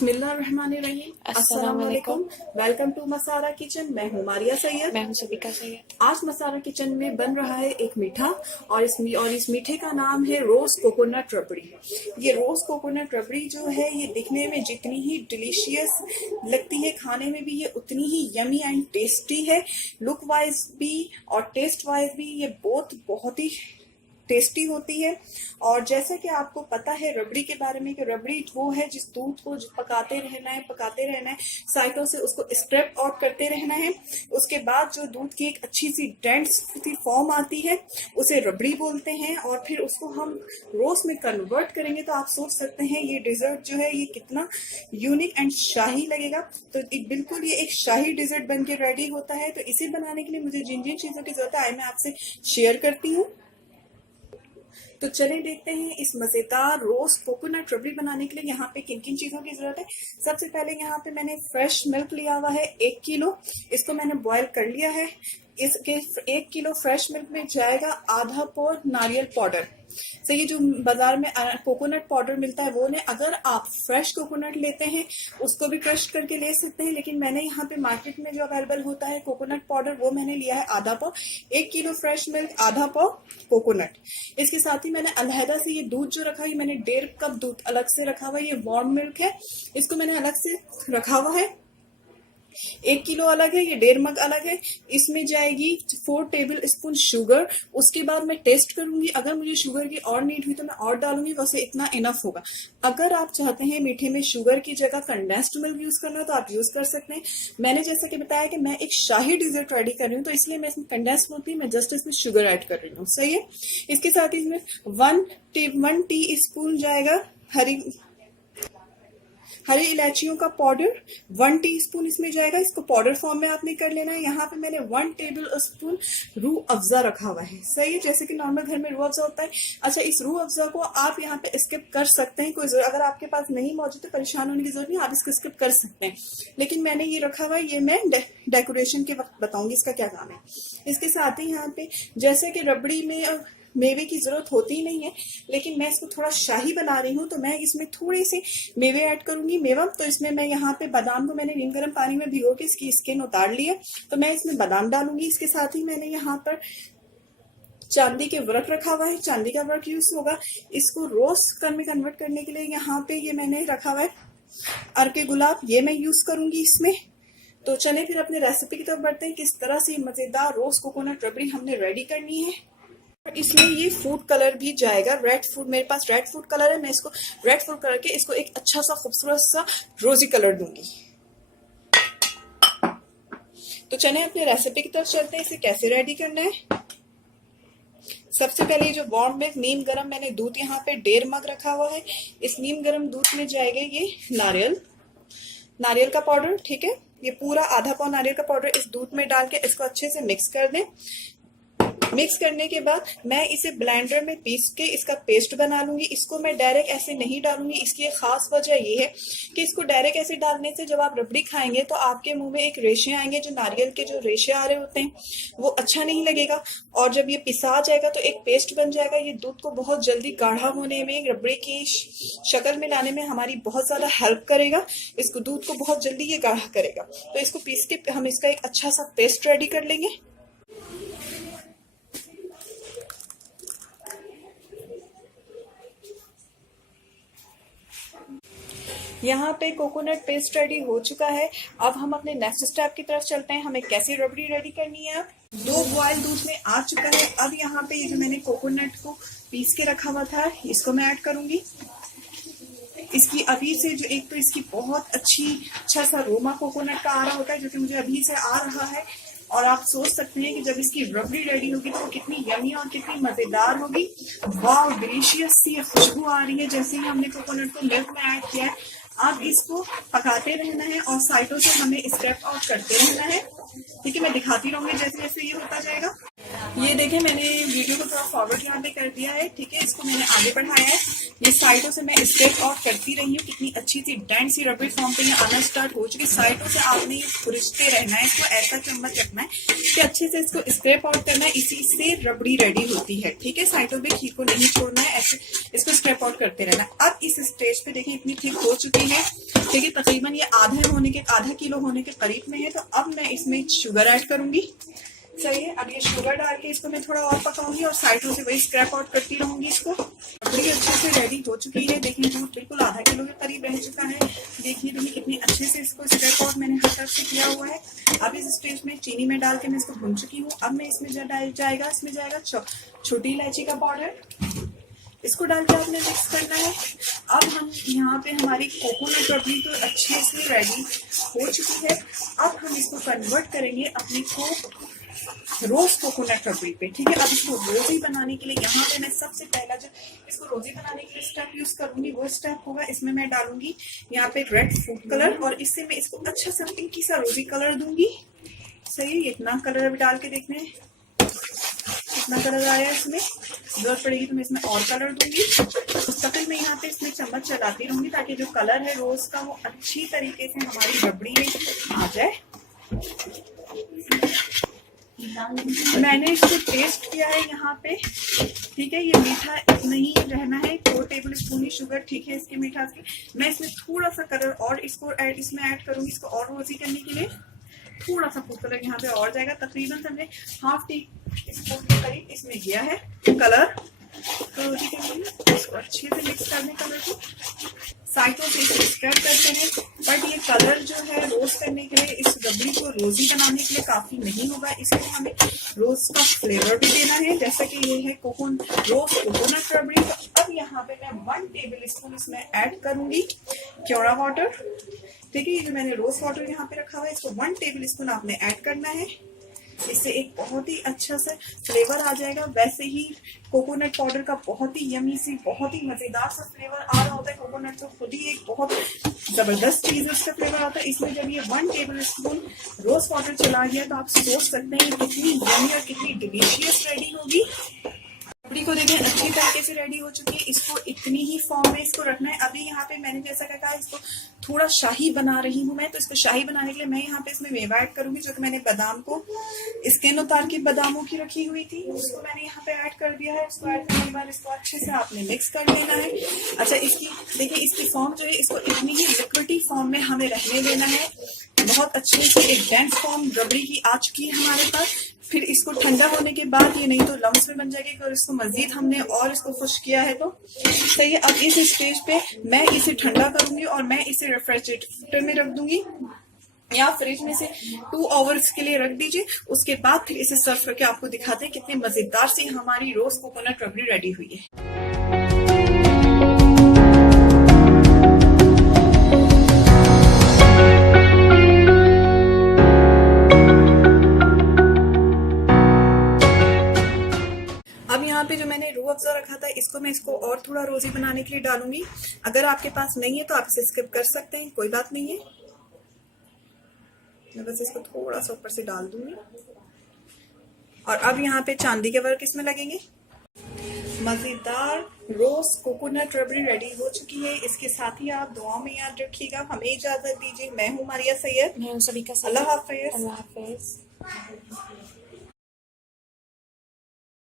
बिस्मिल्लाहिर्रहमानिर्रहीम। अस्सलाम वालेकुम। Welcome to Masala kitchen. मैं हूँ मारिया सैयद। मैं हूँ सबिका सैयद। आज मसारा किचन में बन रहा है एक मीठा और इस मीठे का नाम है रोज कोकोनट रबड़ी। ये रोज कोकोनट रबड़ी जो है ये दिखने में जितनी ही डिलीशियस लगती है, खाने में भी ये उतनी ही यमी एंड टेस्टी है। लुक वाइज भी और टेस्ट वाइज भी ये बहुत ही टेस्टी होती है। और जैसे कि आपको पता है रबड़ी के बारे में कि रबड़ी वो है जिस दूध को पकाते रहना है साइडों से उसको स्क्रैप आउट करते रहना है। उसके बाद जो दूध की एक अच्छी सी डेंस सी फॉर्म आती है उसे रबड़ी बोलते हैं। और फिर उसको हम रोस्ट में कन्वर्ट करेंगे तो आप सोच सकते हैं ये डिजर्ट जो है ये कितना यूनिक एंड शाही लगेगा। तो बिल्कुल ये एक शाही डिजर्ट बन के रेडी होता है। तो इसे बनाने के लिए मुझे जिन जिन चीजों की जरूरत है मैं आपसे शेयर करती हूँ। तो चले देखते हैं इस मजेदार रोस्ट कोकोनट रबड़ी बनाने के लिए यहाँ पे किन किन चीजों की जरूरत है। सबसे पहले यहाँ पे मैंने फ्रेश मिल्क लिया हुआ है 1 किलो। इसको मैंने बॉईल कर लिया है। इसके 1 किलो फ्रेश मिल्क में जाएगा आधा पौ नारियल पाउडर। तो ये जो बाजार में कोकोनट पाउडर मिलता है वो ने, अगर आप फ्रेश कोकोनट लेते हैं उसको भी क्रश करके ले सकते हैं, लेकिन मैंने यहाँ पे मार्केट में जो अवेलेबल होता है कोकोनट पाउडर वो मैंने लिया है आधा पाव। 1 किलो फ्रेश मिल्क, आधा पाव कोकोनट। इसके साथ ही मैंने अलहदा से ये दूध जो रखा है, मैंने 1.5 कप दूध अलग से रखा हुआ है। ये वार्म मिल्क है, इसको मैंने अलग से रखा हुआ है। 1 किलो अलग है, ये 1.5 मग अलग है। इसमें जाएगी 4 टेबल स्पून शुगर। उसके बाद मैं टेस्ट करूंगी, अगर मुझे शुगर की और नीड हुई तो मैं और डालूंगी, वैसे इतना इनफ होगा। अगर आप चाहते हैं मीठे में शुगर की जगह कंडेंस्ड मिल्क यूज करना तो आप यूज कर सकते हैं। मैंने जैसा कि बताया कि मैं एक शाही डिजर्ट रेडी कर रही हूँ तो इसलिए मैं इसमें कंडेंस्ड होती मैं जस्ट इसमें शुगर ऐड कर रही हूँ। सही है। इसके साथ ही इसमें 1 टी स्पून जाएगा हरी इलायचियों का पाउडर। 1 टीस्पून इसमें जाएगा। इसको पाउडर फॉर्म में आपने कर लेना है। यहाँ पे मैंने 1 टेबल स्पून रूह अफ़ज़ा रखा हुआ है। सही है, जैसे कि नॉर्मल घर में रूह अफ़ज़ा होता है। अच्छा, इस रूह अफ़ज़ा को आप यहाँ पे स्किप कर सकते हैं, कोई अगर आपके पास नहीं मौजूद तो परेशान होने की जरूरत नहीं, आप इसको स्किप कर सकते हैं। लेकिन मैंने ये रखा हुआ है, ये मैं डेकोरेशन के वक्त बताऊंगी इसका क्या काम है। इसके साथ ही यहाँ पे जैसे कि रबड़ी में मेवे की जरूरत होती ही नहीं है, लेकिन मैं इसको थोड़ा शाही बना रही हूँ तो मैं इसमें थोड़े से मेवे ऐड करूंगी। मेवा तो इसमें मैं यहाँ पे बादाम को मैंने नीम गर्म पानी में भिगो के इसकी स्किन उतार ली है तो मैं इसमें बादाम डालूंगी। इसके साथ ही मैंने यहाँ पर चांदी के वर्क रखा हुआ है, चांदी का वर्क यूज होगा। इसको रोस्ट में कन्वर्ट करने के लिए यहाँ पे ये मैंने रखा हुआ है अर्के गुलाब, ये मैं यूज करूंगी इसमें। तो चले फिर अपने रेसिपी की तरफ बढ़ते हैं, किस तरह से मजेदार रोस्ट कोकोनट रबड़ी हमने रेडी करनी है। इसमें ये फूड कलर भी जाएगा, रेड फूड। मेरे पास रेड फूड कलर है, मैं इसको रेड फूड कलर के इसको एक अच्छा सा खूबसूरत सा रोजी कलर दूंगी। तो चले अपने रेसिपी की तरफ चलते हैं, इसे कैसे रेडी करना है। सबसे पहले जो वार्म मिल्क नीम गरम मैंने दूध यहाँ पे 1.5 मग रखा हुआ है। इस नीम गरम दूध में जाएगा ये नारियल का पाउडर। ठीक है, ये पूरा आधा पाव नारियल का पाउडर इस दूध में डाल के इसको अच्छे से मिक्स कर दें। मिक्स करने के बाद मैं इसे ब्लेंडर में पीस के इसका पेस्ट बना लूंगी। इसको मैं डायरेक्ट ऐसे नहीं डालूंगी, इसकी एक खास वजह ये है कि इसको डायरेक्ट ऐसे डालने से जब आप रबड़ी खाएंगे तो आपके मुंह में एक रेशे आएंगे, जो नारियल के जो रेशे आ रहे होते हैं वो अच्छा नहीं लगेगा। और जब ये पिसा जाएगा तो एक पेस्ट बन जाएगा। ये दूध को बहुत जल्दी गाढ़ा होने में, रबड़ी की शक्ल में लाने में हमारी बहुत ज्यादा हेल्प करेगा। इसको दूध को बहुत जल्दी ये गाढ़ा करेगा। तो इसको पीस के हम इसका एक अच्छा सा पेस्ट रेडी कर लेंगे। यहाँ पे कोकोनट पेस्ट रेडी हो चुका है। अब हम अपने नेक्स्ट स्टेप की तरफ चलते हैं, हमें कैसी रबड़ी रेडी करनी है। 2 बॉयल दूध में आ चुका है। अब यहाँ पे ये जो मैंने कोकोनट को पीस के रखा हुआ था इसको मैं ऐड करूंगी। इसकी अभी से जो एक तो इसकी बहुत अच्छा सा रोमा कोकोनट का आ रहा होता है, जो कि मुझे अभी से आ रहा है। और आप सोच सकते हैं कि जब इसकी रबड़ी रेडी होगी तो वो कितनी यमी और कितनी मजेदार होगी। वाह, डिलीशियस सी खुशबू आ रही है जैसे ही हमने कोकोनट को मिल्क में ऐड किया है। अब इसको पकाते रहना है और साइडों से हमें स्क्रैप आउट करते रहना है। ठीक है, मैं दिखाती रहूंगी जैसे जैसे ये होता जाएगा। ये देखें, मैंने वीडियो को थोड़ा फॉरवर्ड यहाँ पे कर दिया है, ठीक है। इसको मैंने आगे बढ़ाया है। ये साइडों से मैं स्टेप आउट करती रही हूँ। कितनी अच्छी सी डेंट सी रबड़ी फॉर्म पे ये आना स्टार्ट हो चुकी। साइडों से आपने ये खुरचते रहना है, इसको ऐसा चम्मच रखना है कि अच्छे से इसको स्क्रैप आउट करना है। इसी से रबड़ी रेडी होती है, ठीक है। साइडों पे खीर को नहीं छोड़ना है, ऐसे इसको स्क्रैप आउट करते रहना है। अब इस स्टेज पे देखिए इतनी थिक हो चुकी है, ठीक है। तकरीबन ये आधा किलो होने के करीब में है। तो अब मैं इसमें शुगर ऐड करूंगी, सही है। अब ये शुगर डाल के इसको मैं थोड़ा और पकाऊंगी और साइडों से वही स्क्रैप आउट करती रहूंगी। इसको बड़ी अच्छे से रेडी हो चुकी है। देखिए दूध बिल्कुल आधा किलो के करीब रह चुका है। देखिए कितनी अच्छे से इसको स्क्रैप आउट मैंने हर तरफ से किया हुआ है। अब इस स्टेज में चीनी में डाल के मैं इसको भून चुकी हूँ। अब मैं इसमें इसमें जाएगा छोटी इलायची का पाउडर। इसको डाल के आपने मिक्स करना है। अब हम यहाँ पे हमारी कोकोनट रबड़ी तो अच्छे से रेडी हो चुकी है। अब हम इसको कन्वर्ट करेंगे अपने को रोज कोकोनट रबड़ी पे, ठीक है। अब इसको रोजी बनाने के लिए यहाँ पे मैं सबसे पहला जो इसको रोजी बनाने के लिए स्टेप यूज करूंगी वो स्टेप होगा, इसमें मैं डालूंगी यहाँ पे रेड फूड कलर और इससे मैं इसको अच्छा सा पिंकी सा रोजी कलर दूंगी, सही है। इतना कलर अभी डाल के देखने कितना कलर आया है। इसमें जरूरत पड़ेगी तो मैं इसमें और कलर दूंगी। मुस्तकिल मैं यहाँ पे इसमें चम्मच चलाती रहूंगी ताकि जो कलर है रोज का वो अच्छी तरीके से हमारी रबड़ी में आ जाए। मैंने इसको टेस्ट किया है यहाँ पे, ठीक है। ये मीठा नहीं रहना है, 2 टेबल स्पून ही शुगर, ठीक है। इसके मीठा की मैं इसमें थोड़ा सा कलर और इसमें ऐड करूंगी। इसको और रोजी करने के लिए थोड़ा सा फूड कलर यहाँ पे और जाएगा। तकरीबन हमने हाफ टी स्पून के करीब इसमें दिया है कलर। तो रोजी के लिए इसको अच्छे से मिक्स करने कलर को साइडों से इसे स्प्रेड करते हैं। बट ये कलर जो है रोज करने के लिए, इस रबड़ी को रोजी बनाने के लिए काफी नहीं होगा। इसलिए हमें रोज का फ्लेवर भी देना है, जैसा कि ये है रोज कोकोनट रबड़ी। तो अब यहाँ पे मैं 1 टेबल स्पून इसमें ऐड करूंगी क्योड़ा वाटर, ठीक है। ये जो मैंने रोज वाटर यहाँ पे रखा हुआ है इसको 1 टेबल स्पून आपने ऐड करना है। इससे एक बहुत ही अच्छा सा फ्लेवर आ जाएगा। वैसे ही कोकोनट पाउडर का बहुत ही यमी सी, बहुत ही मजेदार सा फ्लेवर आ रहा होता है। कोकोनट तो खुद ही एक बहुत जबरदस्त चीज है, उसका फ्लेवर आता है। इसमें जब ये 1 टेबल स्पून रोज वाटर चला गया तो आप सोच सकते हैं कितनी यमी और कितनी डिलीशियस रेडी होगी। रबड़ी को देखें अच्छी तरीके से रेडी हो चुकी है। इसको इतनी ही फॉर्म में इसको रखना है। अभी यहाँ पे मैंने जैसा कहा इसको थोड़ा शाही बना रही हूँ मैं, तो इसको शाही बनाने के लिए मैं यहाँ पे इसमें मेवा ऐड करूंगी। जो कि मैंने बादाम को स्किन उतार के बादामों की रखी हुई थी, उसको मैंने यहाँ पे ऐड कर दिया है। इसको ऐड करने के बाद इसको अच्छे से आपने मिक्स कर लेना है। अच्छा, इसकी देखिए इसकी फॉर्म जो है इसको इतनी ही लिक्विडी फॉर्म में हमें रहने देना है। बहुत अच्छे से एक डेंस फॉर्म रबड़ी की आ चुकी है हमारे पास। फिर इसको ठंडा होने के बाद ये नहीं तो लम्स में बन जाएगी। और इसको मजीद हमने और इसको खुश किया है तो सही है। अब इस स्टेज पे मैं इसे ठंडा करूंगी और मैं इसे रेफ्रिजरेटर में रख दूंगी या फ्रिज में से 2 आवर्स के लिए रख दीजिए। उसके बाद फिर इसे सर्व करके आपको दिखाते हैं कितनी मजेदार सी हमारी रोज कोकोनट रबड़ी रेडी हुई है। अब यहाँ पे जो मैंने रूह अफ़ज़ा रखा था इसको और थोड़ा रोजी बनाने के लिए डालूंगी। अगर आपके पास नहीं है तो आप इसे स्किप कर सकते हैं, कोई बात नहीं है। मैं बस इसको थोड़ा सा ऊपर से डाल दूंगी। और अब यहाँ पे चांदी के वर्क इसमें लगेंगे। मजेदार रोज कोकोनट रबड़ी रेडी हो चुकी है। इसके साथ ही आप दुआओं में याद रखिएगा। हमें इजाजत दीजिए। मैं हूँ मारिया सैयद। मैं हूँ सबिका। अल्लाह हाफिज। अल्लाह हाफिज।